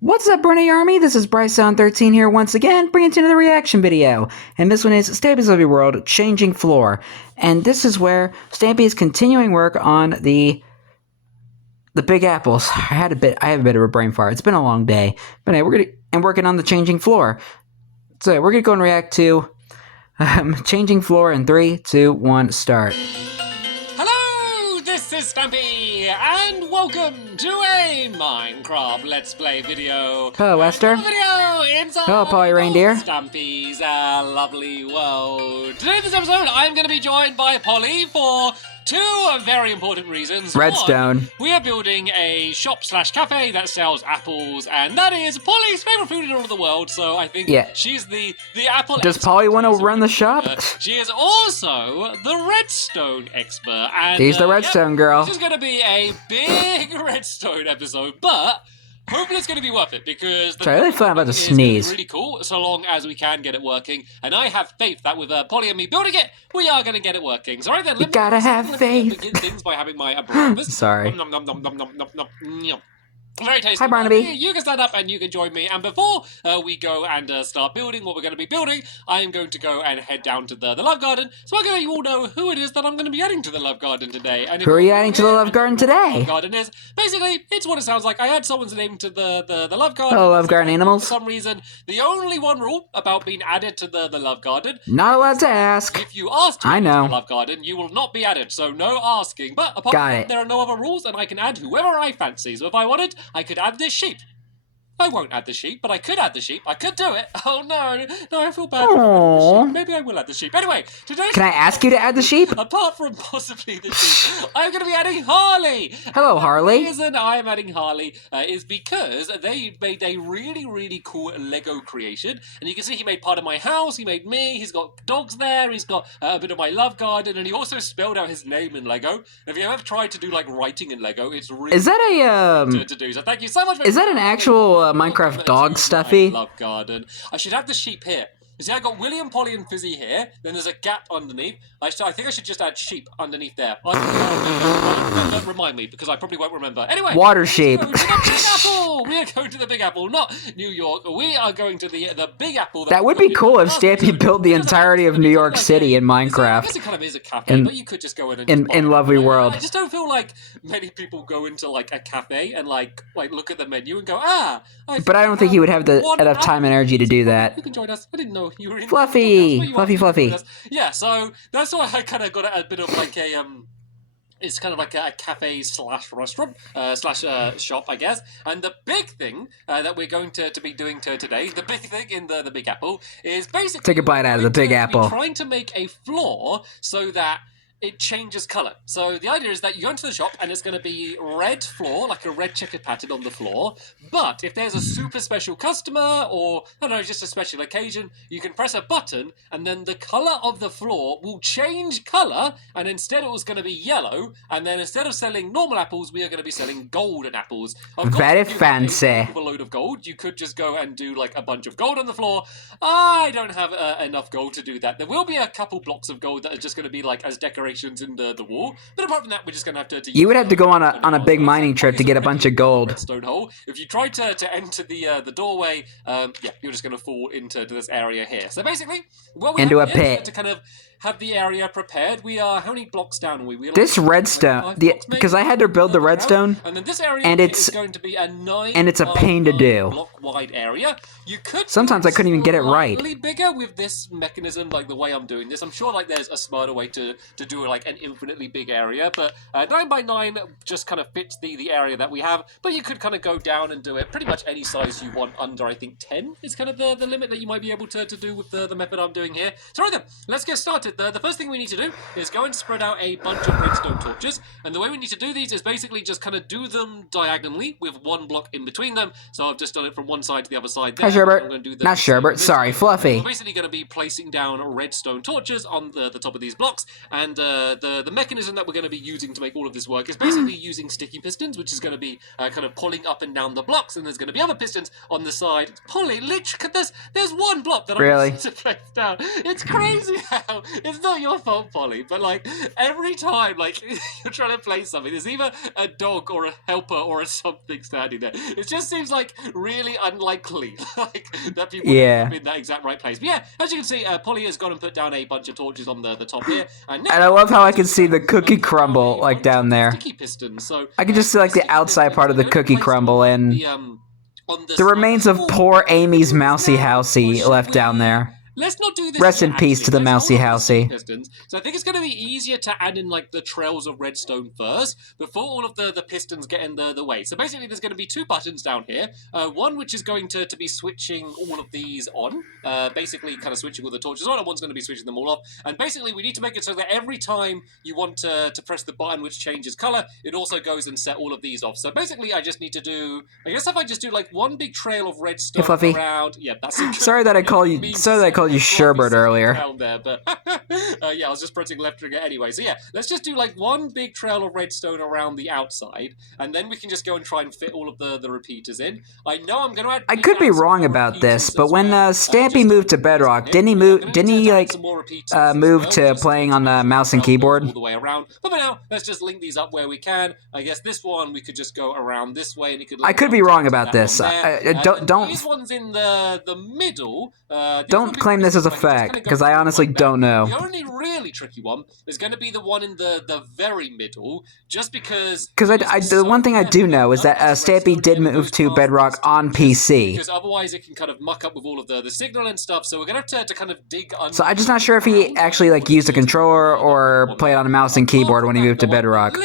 What's up, Brony Army? This is BryceAllen13 here once again, bringing you another reaction video. And this one is Stampy's Lovely World, Changing Floor. And this is where Stampy is continuing work on the Big Apples. I have a bit of a brain fart. It's been a long day. But anyway, I'm working on the Changing Floor. So we're gonna go and react to Changing Floor in 3, 2, 1, start. Hello, this is Stampy, and welcome to a Minecraft Let's Play video. Hello, Esther. Hello, Polly Reindeer. Stampy's lovely world. Today in this episode, I'm going to be joined by Polly for two very important reasons. Redstone. One, we are building a shop/cafe that sells apples, and that is Polly's favorite food in all of the world. So I think she's the apple. Does Polly want to run the shop? She is also the redstone expert. And, she's the redstone girl. This is going to be a big redstone episode, but hopefully it's going to be worth it because the I really thought about to sneeze. Really cool, so long as we can get it working. And I have faith that with Polly and me building it, we are going to get it working. So right then, let me begin things by having my breakfast. Sorry. Nom, nom, nom, nom, nom, nom, nom, nom. Very tasty. Hi, Barnaby. You can stand up and you can join me. And before we go and start building what we're going to be building, I am going to go and head down to the Love Garden. So I'm going to let you all know who it is that I'm going to be adding to the Love Garden today. And who are you adding to the Love Garden today? Love Garden is basically, it's what it sounds like. I add someone's name to the Love Garden. Hello, Love Garden animals. For some reason, the only one rule about being added to the Love Garden, not allowed to ask. If you ask to I know. the Love Garden, you will not be added. So no asking. But apart from that, there are no other rules, and I can add whoever I fancy. So if I wanted, I could add this sheep. I won't add the sheep, but I could add the sheep. I could do it. Oh no, I feel bad. For the sheep. Maybe I will add the sheep. Anyway, today. Can I ask you to add the sheep? Apart from possibly the sheep, I'm going to be adding Harley. Hello, Harley. The reason I am adding Harley is because they made a really cool Lego creation, and you can see he made part of my house. He made me. He's got dogs there. He's got a bit of my love garden, and he also spelled out his name in Lego. If you ever tried to do like writing in Lego, it's really is that a to do. So thank you so much. Is that an actual Minecraft dog stuffy? Love garden. I should have the sheep here. You see, I got William, Polly, and Fizzy here. Then there's a gap underneath. I think I should just add sheep underneath there. Don't remind me, because I probably won't remember. Anyway, water sheep. Go to the Big Apple. We are going to the Big Apple, not New York. We are going to the Big Apple. That would be cool if Stampy built the entirety of New York City in Minecraft. I guess it kind of is a cafe, but you could just go in and in Lovely World. I just don't feel like many people go into like a cafe and like look at the menu and go, but I don't think he would have enough time and energy to do that. You can join us. I didn't know you were in Fluffy. Yeah, so that's why I kind of got a bit of like a it's kind of like a cafe / restaurant / shop, I guess. And the big thing that we're going to be doing today, the big thing in the Big Apple, is basically take a bite out of the Big Apple. Trying to make a floor so that it changes colour. So the idea is that you go into the shop and it's going to be red floor, like a red checkered pattern on the floor. But if there's a super special customer or, I don't know, just a special occasion, you can press a button and then the colour of the floor will change colour. And instead it was going to be yellow. And then instead of selling normal apples, we are going to be selling golden apples. Very fancy. A load of gold. You could just go and do like a bunch of gold on the floor. I don't have enough gold to do that. There will be a couple blocks of gold that are just going to be like as decorations in the wall, but apart from that, we're just gonna have to you would have to go on a big mining trip to get a bunch of gold. Stone hole. If you try to enter the doorway, yeah, you're just gonna fall into this area here. So basically, what we into have a pit to kind of have the area prepared. We are how many blocks down are we? We're this like, redstone, because I had to build the redstone, and then this area is going to be a 9 and it's a pain to do. Block wide area. You could sometimes I couldn't even get it right. Bigger with this mechanism, like the way I'm doing this. I'm sure like there's a smarter way to do like an infinitely big area, but 9 by 9 just kind of fits the area that we have. But you could kind of go down and do it pretty much any size you want. Under I think 10 is kind of the limit that you might be able to do with the method I'm doing here. So right then, let's get started. The first thing we need to do is go and spread out a bunch of redstone torches, and the way we need to do these is basically just kind of do them diagonally with one block in between them. So I've just done it from one side to the other side there. Hi, Sherbert. Not Sherbert, sorry, Fluffy. We're basically going to be placing down redstone torches on the top of these blocks, and the mechanism that we're going to be using to make all of this work is basically using sticky pistons, which is going to be kind of pulling up and down the blocks, and there's going to be other pistons on the side. Polly, literally, there's one block that I'm to place down. It's crazy how it's not your fault, Polly, but like every time like you're trying to play something, there's either a dog or a helper or a something standing there. It just seems like really unlikely like that people end up in that exact right place. But yeah, as you can see, Polly has gone and put down a bunch of torches on the top here, and I love how I can see the cookie crumble like down there. Sticky pistons. So I can just see like the outside part of the cookie crumble and the remains of poor Amy's mousy housey left down there. Let's not do this. Rest in peace to the mousy housey. So I think it's going to be easier to add in like the trails of redstone first before all of the pistons get in the way. So basically there's going to be two buttons down here. One which is going to be switching all of these on. Basically kind of switching all the torches on, and one's going to be switching them all off. And basically we need to make it so that every time you want to press the button which changes color, it also goes and set all of these off. So basically I just need to do, I guess if I just do like one big trail of redstone around. Yeah, that's a Sorry that I called you Sherbert earlier. There, but yeah, I was just pressing left trigger anyway. So yeah, let's just do like one big trail of redstone around the outside, and then we can just go and try and fit all of the repeaters in. I know I'm going to add. I could be wrong about this, but when Stampy moved to Bedrock, didn't he move to playing on the mouse and keyboard? All the way around. But for now, let's just link these up where we can. I guess this one we could just go around this way, and it could. I could be wrong about this. Don't. These ones in the middle. Don't claim this as a fact, because I honestly don't know. The only really tricky one is going to be the one in the very middle, just because... Because the one thing I do know is that Stampy did move to Bedrock on PC. Because otherwise it can kind of muck up with all of the signal and stuff, so we're going to have to kind of dig under... So I'm just not sure if he actually like used a controller or played on a mouse and keyboard when he moved to Bedrock.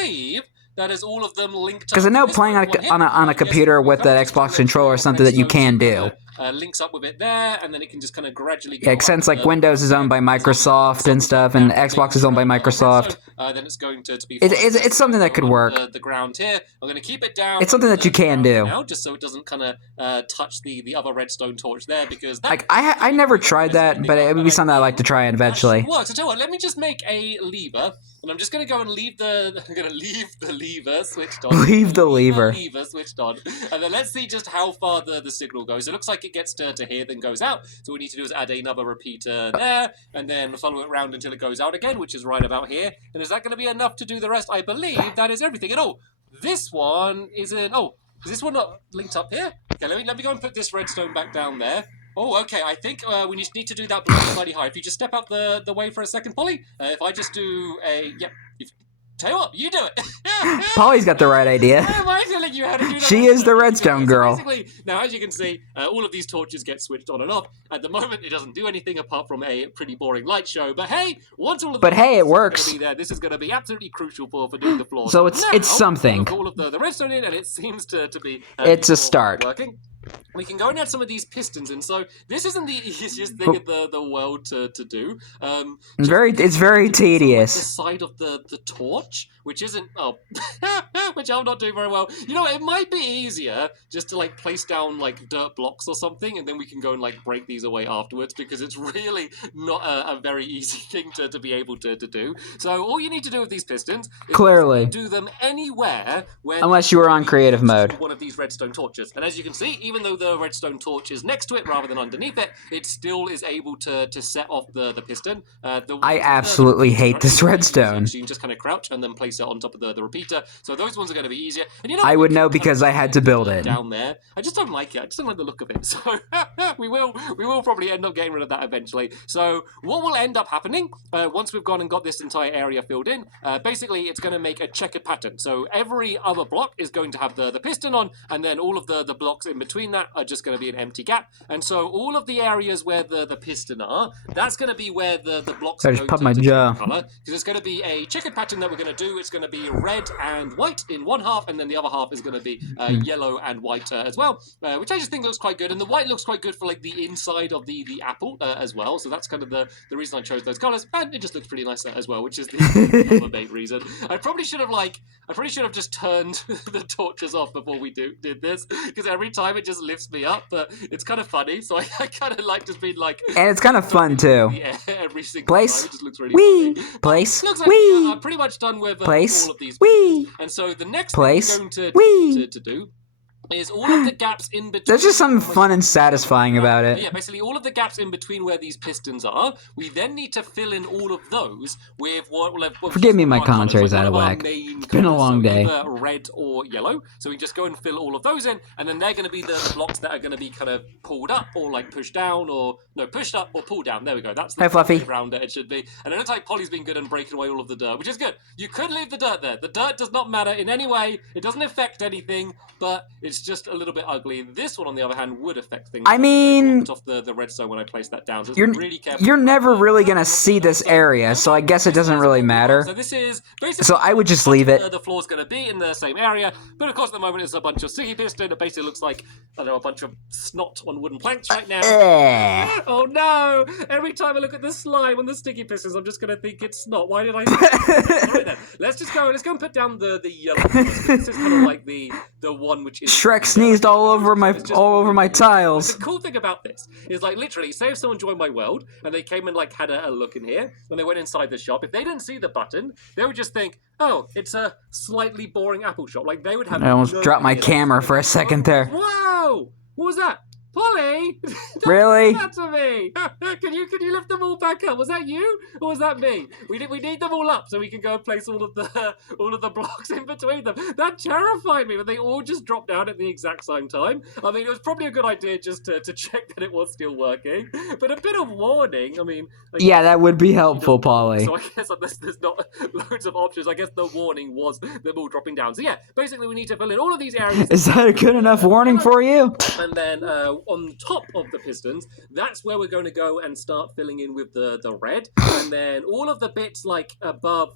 That is all of them linked up. Because I know playing on a computer with the Xbox controller is something that you can do. Links up with it there, and then it can just kind of gradually go since like Windows is owned by Microsoft and stuff, and Xbox is owned by Microsoft. Then it's going to be... It's something that could work. The ground here. I'm going to keep it down. It's something that you can do. Now, just so it doesn't kind of touch the other redstone torch there, because... Like, I never tried that, but it would be something I'd like to try eventually. Works. So tell you what, let me just make a lever, and I'm just going to go and leave the... I'm going to leave the lever switched on. Leave the lever. Lever switched on. And then let's see just how far the signal goes. It looks like it gets to here, then goes out. So what we need to do is add another repeater there, and then follow it around until it goes out again, which is right about here. And is that going to be enough to do the rest? I believe that is everything. And oh, this one isn't... Oh, is this one not linked up here? Okay, let me go and put this redstone back down there. Oh, okay, I think we just need to do that slightly higher. If you just step out the way for a second, Polly. If I just do a... Yep. Tell you what, you do it. Polly's got the right idea. Why am I telling you how to do that? She is the redstone girl. So basically, now as you can see, all of these torches get switched on and off. At the moment, it doesn't do anything apart from a pretty boring light show. But hey, once all of the it works. This is going to be absolutely crucial for doing the floor. So it's something. All of the redstone in, and it seems to be. It's a start. Working. We can go and add some of these pistons in. So this isn't the easiest thing in the world to do. It's very tedious. The side of the torch, which isn't which I'm not doing very well. You know, it might be easier just to like place down like dirt blocks or something, and then we can go and like break these away afterwards, because it's really not a very easy thing to be able to do. So all you need to do with these pistons is clearly do them anywhere unless you were on creative mode. One of these redstone torches, and as you can see, even though the redstone torch is next to it rather than underneath it, it still is able to set off the piston. I absolutely hate this redstone. So you can just kind of crouch and then place it on top of the repeater. So those ones are going to be easier. And you know, I would know because I had to build it down there. I just don't like it. I just don't like the look of it. So we will probably end up getting rid of that eventually. So what will end up happening once we've gone and got this entire area filled in? Basically, it's going to make a checkered pattern. So every other block is going to have the piston on, and then all of the blocks in between that are just going to be an empty gap. And so all of the areas where the piston are, that's going to be where the blocks are going to color, because it's going to be a checkered pattern that we're going to do. It's going to be red and white in one half, and then the other half is going to be yellow and white as well, which I just think looks quite good. And the white looks quite good for like the inside of the apple as well. So that's kind of the reason I chose those colors, and it just looks pretty nice as well, which is the other main reason. I probably should have just turned the torches off before we did this, because every time it just lifts me up, but it's kind of funny, so I kind of like just being like... And it's kind of fun, too. Yeah, every single place. time. It just looks really funny. Place. Looks like I'm pretty much done with all of these. Wee. And so the next place. thing we're going to do is all of the gaps in between. There's just something fun and satisfying about it. Yeah, basically all of the gaps in between where these pistons are, we then need to fill in all of those with what... Forgive me, my commentary's out of whack. It's been a long day. Either red or yellow. So we just go and fill all of those in, and then they're going to be the blocks that are going to be kind of pulled up or like pushed down or... No, pushed up or pulled down. There we go. That's the Fluffy. rounder it should be. And it looks like Polly's been good and breaking away all of the dirt, which is good. You could leave the dirt there. The dirt does not matter in any way. It doesn't affect anything, but it's just a little bit ugly. This one, on the other hand, would affect things. I mean, off the redstone when I place that down. So you're never really gonna see this area, so I guess it doesn't really matter. So this is basically. So I would just leave it. The floor's going to be in the same area, but of course at the moment it's a bunch of sticky piston. It basically looks like, I don't know, a bunch of snot on wooden planks right now. Oh no! Every time I look at the slime on the sticky pistons, I'm just going to think it's snot. Why did I say that? Right then. Let's go and put down the yellow. This is kind of like the one which is... Shrek sneezed all over my tiles. The cool thing about this is, like, literally, say if someone joined my world and they came and like had a look in here and they went inside the shop, if they didn't see the button, they would just think, oh, it's a slightly boring Apple shop. Like, they would have... I almost dropped my camera for a second there. Whoa! What was that? Polly! Really? Don't do that to me! Can you lift them all back up? Was that you? Or was that me? We need them all up so we can go and place all of the blocks in between them. That terrified me when they all just dropped down at the exact same time. I mean, it was probably a good idea just to check that it was still working. But a bit of warning, I mean... Yeah, that would be helpful, Polly. So I guess there's not loads of options. I guess the warning was them all dropping down. So yeah, basically we need to fill in all of these areas. Is that a good enough warning for you? And then... on top of the pistons, that's where we're going to go and start filling in with the red, and then all of the bits like above,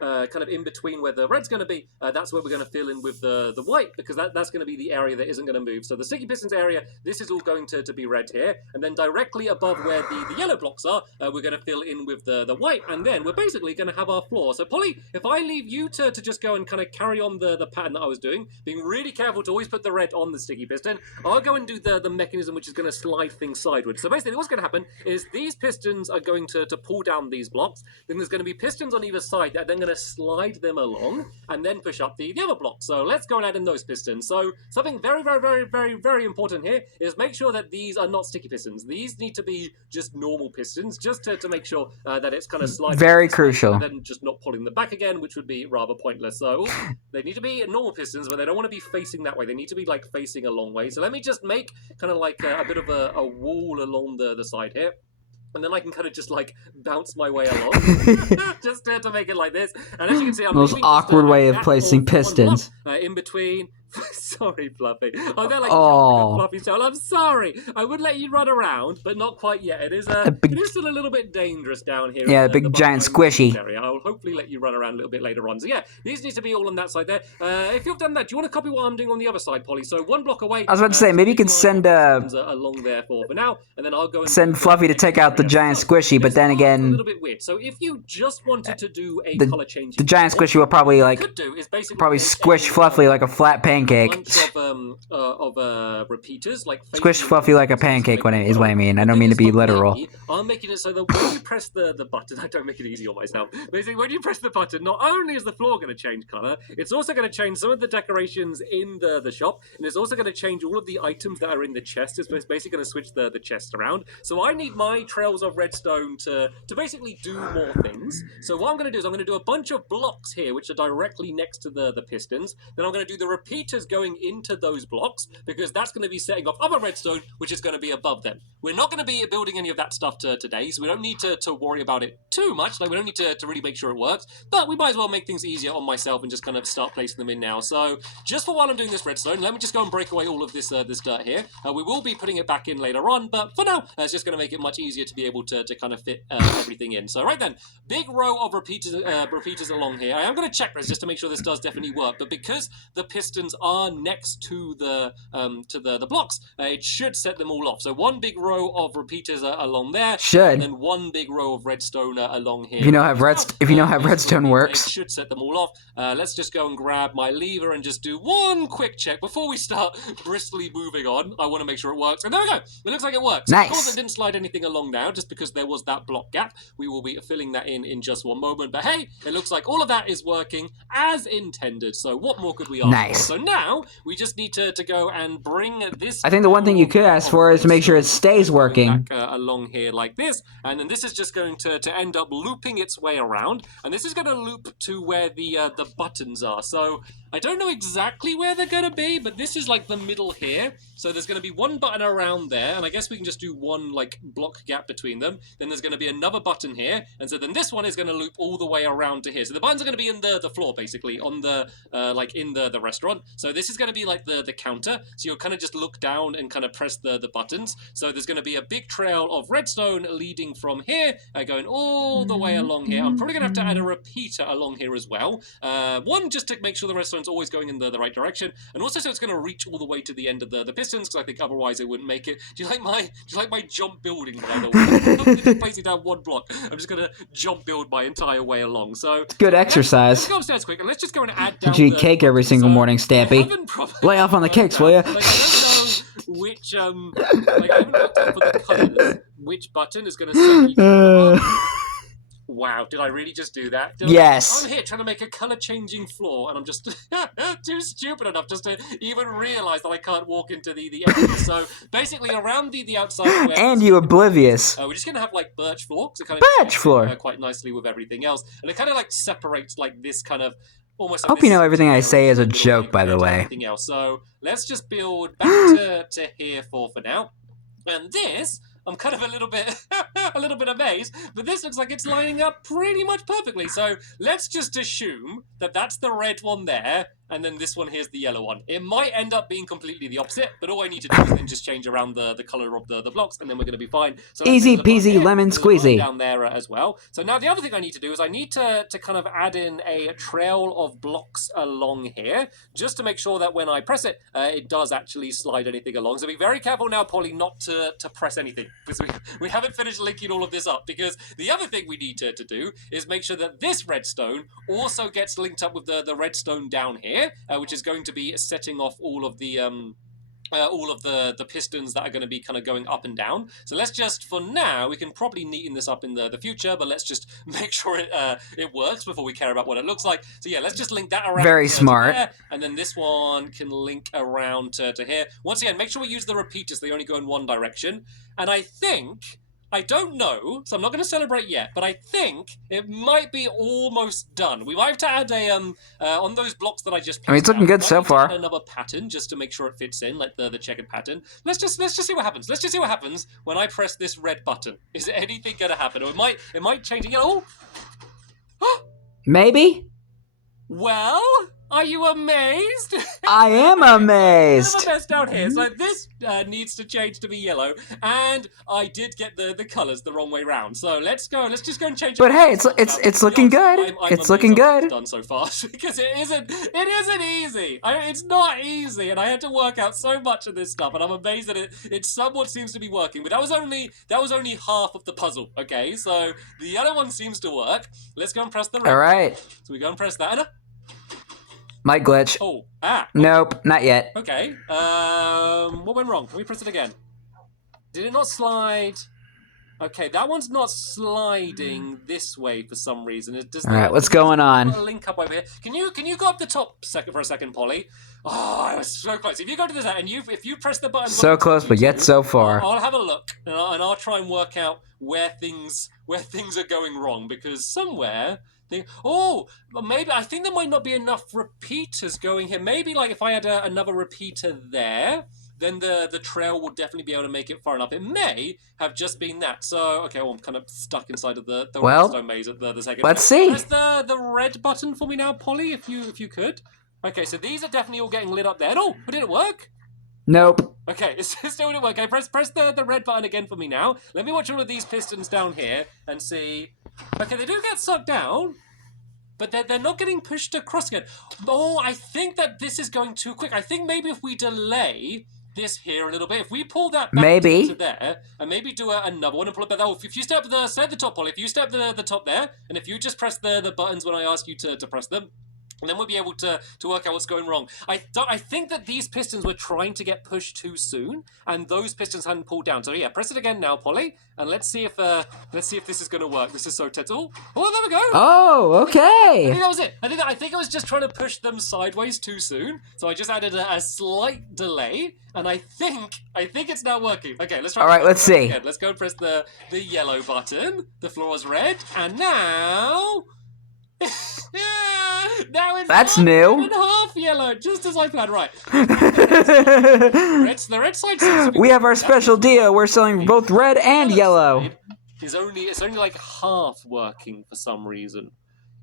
kind of in between where the red's going to be, that's where we're going to fill in with the white, because that's going to be the area that isn't going to move. So the sticky pistons area, this is all going to be red here, and then directly above where the yellow blocks are, we're going to fill in with the white, and then we're basically going to have our floor. So Polly, if I leave you to just go and kind of carry on the pattern that I was doing, being really careful to always put the red on the sticky piston, I'll go and do the mechanism which is going to slide things sideways. So basically what's going to happen is these pistons are going to pull down these blocks, then there's going to be pistons on either side that are then going to slide them along and then push up the other block. So let's go and add in those pistons. So something very, very, very, very, very important here is make sure that these are not sticky pistons. These need to be just normal pistons, just to make sure that it's kind of sliding. Very crucial. And then just not pulling them back again, which would be rather pointless. So they need to be normal pistons, but they don't want to be facing that way. They need to be like facing a long way. So let me just make kind of like a bit of a wall along the side here. And then I can kind of just like bounce my way along, just to make it like this. And as you can see, I'm most awkward way of placing pistons in between. Sorry, Fluffy. Oh, they're like Fluffy's tail. I'm sorry. I would let you run around, but not quite yet. It is it is still a little bit dangerous down here. Yeah, a big giant squishy area. I'll hopefully let you run around a little bit later on. So yeah, these need to be all on that side there. If you've done that, do you want to copy what I'm doing on the other side, Polly? So one block away. I was about to say, maybe you can send along there for now, and then I'll go and send Fluffy to take out the giant squishy. But then again, a little bit weird. So if you just wanted to do a color change, the giant squishy will probably squish Fluffy like a flat pancake. Repeaters, like squish Fluffy like a pancake. Is what I mean. I don't mean to be literal. I'm making it so that when you press the button, I don't make it easy on myself. Basically, when you press the button, not only is the floor going to change color, it's also going to change some of the decorations in the shop, and it's also going to change all of the items that are in the chest. It's basically going to switch the chest around. So I need my trails of redstone to basically do more things. So what I'm going to do is I'm going to do a bunch of blocks here, which are directly next to the pistons. Then I'm going to do the repeaters going into those blocks, because that's going to be setting off other redstone, which is going to be above them. We're not going to be building any of that stuff today, so we don't need to worry about it too much. Like, we don't need to really make sure it works, but we might as well make things easier on myself and just kind of start placing them in now. So just for while I'm doing this redstone, let me just go and break away all of this dirt here. We will be putting it back in later on, but for now, it's just going to make it much easier to be able to kind of fit everything in. So right then, big row of repeaters along here. I am going to check this just to make sure this does definitely work, but because the pistons are next to the blocks, it should set them all off. So one big row of repeaters along there, and then one big row of redstone along here. If you know how redstone works, it should set them all off. Let's just go and grab my lever and just do one quick check before we start briskly moving on. I want to make sure it works, and there we go. It looks like it works. Nice. Of course, I didn't slide anything along now, just because there was that block gap. We will be filling that in just one moment. But hey, it looks like all of that is working as intended. So what more could we ask for? So now, we just need to go and bring this... I think the one thing you could ask for is to make sure it stays working. Back, along here like this, and then this is just going to end up looping its way around, and this is going to loop to where the buttons are. So I don't know exactly where they're going to be, but this is like the middle here. So there's going to be one button around there, and I guess we can just do one like block gap between them. Then there's going to be another button here, and so then this one is going to loop all the way around to here. So the buttons are going to be in the floor, basically, on the like in the restaurant. So this is going to be like the counter. So you'll kind of just look down and kind of press the buttons. So there's going to be a big trail of redstone leading from here, going all the way along here. I'm probably going to have to add a repeater along here as well. One, just to make sure the redstone's always going in the right direction, and also so it's going to reach all the way to the end of the pistons, because I think otherwise it wouldn't make it. Do you like my jump building, by the way? I'm not just placing down one block. I'm just going to jump build my entire way along. So it's good exercise. Let's go upstairs quick, and let's just go and add down. You eat cake every single morning, Stampy. Lay off on the cakes, will you? Like, I don't know which like, I haven't looked up for the colours. Which button is going to set each Wow, did I really just do that? Yes. I'm here trying to make a colour-changing floor, and I'm just too stupid enough just to even realise that I can't walk into the area. So basically, around the outside... And you oblivious. We're just going to have, like, birch floor. So kind of birch floor! Quite nicely with everything else. And it kind of, like, separates, like, this kind of... Almost I hope you know everything I say is a joke, by the way. Else. So let's just build back to here for now. And this... I'm kind of a little bit amazed, but this looks like it's lining up pretty much perfectly. So let's just assume that that's the red one there, and then this one here's the yellow one. It might end up being completely the opposite, but all I need to do is then just change around the color of the blocks, and then we're going to be fine. So easy peasy lemon squeezy. Down there as well. So now the other thing I need to do is I need to kind of add in a trail of blocks along here, just to make sure that when I press it, it does actually slide anything along. So be very careful now, Polly, not to press anything, because we haven't finished linking all of this up. Because the other thing we need to do is make sure that this redstone also gets linked up with the redstone down here, which is going to be setting off all of the pistons that are going to be kind of going up and down. So let's just, for now, we can probably neaten this up in the future, but let's just make sure it works before we care about what it looks like. So yeah, let's just link that around. Very smart. There, and then this one can link around to here. Once again, make sure we use the repeaters. They only go in one direction. And I don't know, so I'm not going to celebrate yet, but I think it might be almost done. We might have to add a, on those blocks that I just placed. I mean, it's looking good so far. Another pattern just to make sure it fits in, like the checkered pattern. Let's just see what happens. Let's just see what happens when I press this red button. Is anything going to happen? Or it might change again. Oh! Maybe? Well... Are you amazed? I am amazed. I'm mess down here. So this needs to change to be yellow, and I did get the colours the wrong way round. So let's go. Let's just go and change. But hey, it's looking good. It's looking good. Done so fast because it isn't easy. It's not easy, and I had to work out so much of this stuff, and I'm amazed that it somewhat seems to be working. But that was only half of the puzzle. Okay, so the other one seems to work. Let's go and press the red. All right. So we go and press that. And, might glitch. Oh, Nope, not yet. Okay. What went wrong? Can we press it again? Did it not slide? Okay, that one's not sliding this way for some reason. It does. All right, what's going on? Link up over here. Can you go up the top for a second, Polly? Oh, I was so close. If you go to this and if you press the button. So close, but yet so far. I'll have a look and I'll try and work out where things are going wrong, because somewhere. Maybe I think there might not be enough repeaters going here. Maybe like if I had another repeater there, then the trail will definitely be able to make it far enough. It may have just been that. So okay, well I'm kind of stuck inside of the redstone maze at the second. Let's see. Press the red button for me now, Polly, if you could. Okay, so these are definitely all getting lit up there. Oh, but did it work? Nope. Okay, it still didn't work. Okay, press the red button again for me now. Let me watch all of these pistons down here and see. Okay, they do get sucked down, but they're not getting pushed across again. Oh, I think that this is going too quick. I think maybe if we delay this here a little bit, if we pull that back to there, and maybe do another one and pull it back. Oh, if you step at the top, Paul, if you step the top there, and if you just press the buttons when I ask you to press them, And then we'll be able to work out what's going wrong. I think that these pistons were trying to get pushed too soon, and those pistons hadn't pulled down. So yeah, press it again now, Polly, and let's see if this is going to work. This is so tense. Oh, there we go. Oh, I okay. think that was it. I think I was just trying to push them sideways too soon, so I just added a slight delay, and I think it's now working. Okay, let's try. All right, let's see. Again. Let's go and press the yellow button. The floor is red, and now. Now it's That's half new. red and half yellow, just as I planned. Right. The red side seems to be We have our special deal. We're selling both red and yellow. It's only like half working for some reason.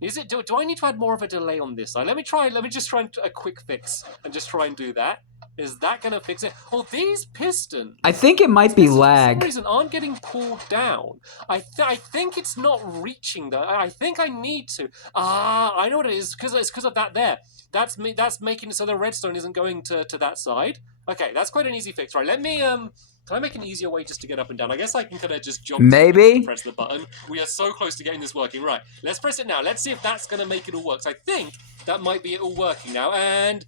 Is it? Do I need to add more of a delay on this side? Let me just try a quick fix and just try and do that. Is that gonna fix it? Oh, these pistons. I think it might be For lag. some reason, aren't getting pulled down. I think it's not reaching though. I think I need to. I know what it is. It's because of that there. That's making it so the redstone isn't going to that side. Okay, that's quite an easy fix. Right, let me Can I make an easier way just to get up and down? I guess I can kind of just jump. Maybe. Press the button. We are so close to getting this working. Right, let's press it now. Let's see if that's going to make it all work. So I think that might be it all working now. And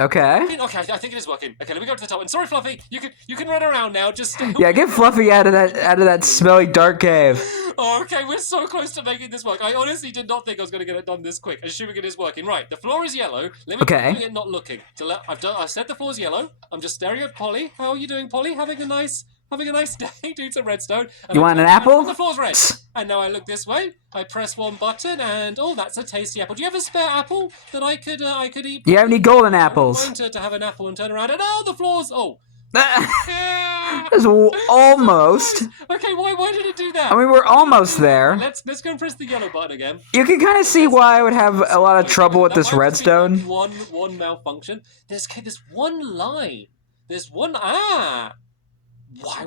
Okay. okay, I think it is working. Okay, let me go to the top. And sorry, Fluffy, you can run around now. Just Yeah, get Fluffy out of that smelly dark cave. Oh, okay, we're so close to making this work. I honestly did not think I was going to get it done this quick, assuming it is working. Right, the floor is yellow. Let me Okay. do it not looking. I've said the floor is yellow. I'm just staring at Polly. How are you doing, Polly? Having a nice day, doing some redstone. And You want an apple? The floor's red. And now I look this way. I press one button, and oh, that's a tasty apple. Do you have a spare apple that I could eat? Do you have any golden I'm apples? going to have an apple and turn around, and oh, the floor's That's almost. Okay, why did it do that? I mean, we're almost there. Let's go and press the yellow button again. You can kind of see why I would have a lot of trouble with this redstone. One malfunction. There's one line. There's one Why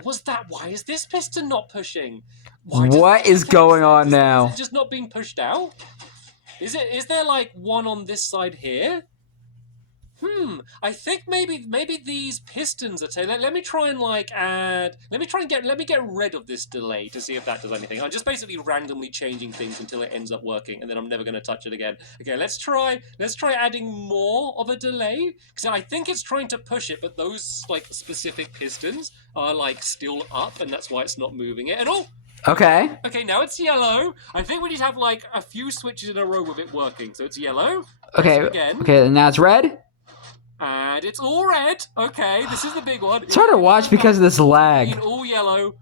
was that? Why is this piston not pushing? What is going on now? Is it just not being pushed out? Is there like one on this side here? I think maybe these pistons are let me try and let me get rid of this delay to see if that does anything. I'm just basically randomly changing things until it ends up working, and then I'm never going to touch it again. Okay, let's try adding more of a delay, because I think it's trying to push it, but those like specific pistons are like still up, and that's why it's not moving it. And Okay. okay, now it's yellow. I think we need to have like a few switches in a row with it working. So it's yellow. Okay. Again. Okay, now it's red. And it's all red. Okay, this is the big one. It's hard to watch because of this lag. All yellow.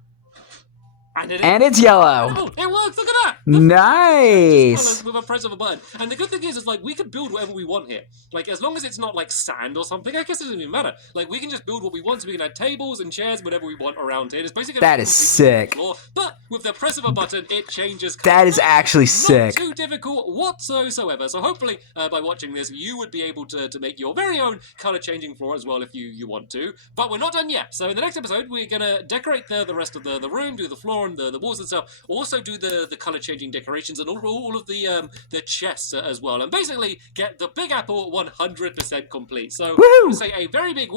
And it's yellow. Oh, it works. Look at that. Nice. With a press of a button. And the good thing is like we can build whatever we want here. Like as long as it's not like sand or something, I guess it doesn't even matter. Like we can just build what we want, so we can add tables and chairs, whatever we want around here. It's basically that is sick. Floor, but with the press of a button, it changes. That is actually sick. Not too difficult whatsoever. So hopefully, by watching this, you would be able to make your very own color changing floor as well if you want to. But we're not done yet. So in the next episode, we're gonna decorate the rest of the room, do the floor and the walls and stuff. Also do the color changing decorations and all of the chests as well, and basically get the Big Apple 100% complete. So I want to say a very big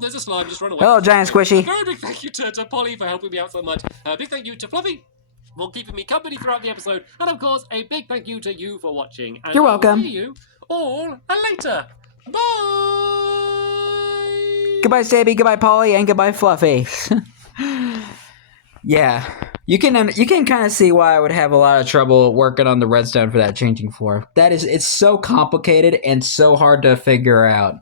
there's a slime, just run away. Hello, giant squishy. A very big thank you to Polly for helping me out so much. Big thank you to Fluffy for keeping me company throughout the episode, and of course a big thank you to you for watching. And You're welcome. See you all later. Bye. Goodbye, Stampy. Goodbye, Polly, and goodbye, Fluffy. Yeah. You can kind of see why I would have a lot of trouble working on the redstone for that changing floor. It's so complicated and so hard to figure out.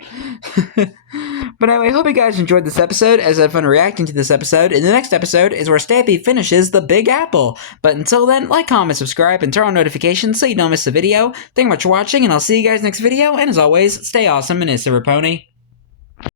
But anyway, I hope you guys enjoyed this episode, as I had fun reacting to this episode. And the next episode is where Stampy finishes the Big Apple. But until then, like, comment, subscribe, and turn on notifications so you don't miss a video. Thank you much for watching, and I'll see you guys next video. And as always, stay awesome and it's a pony.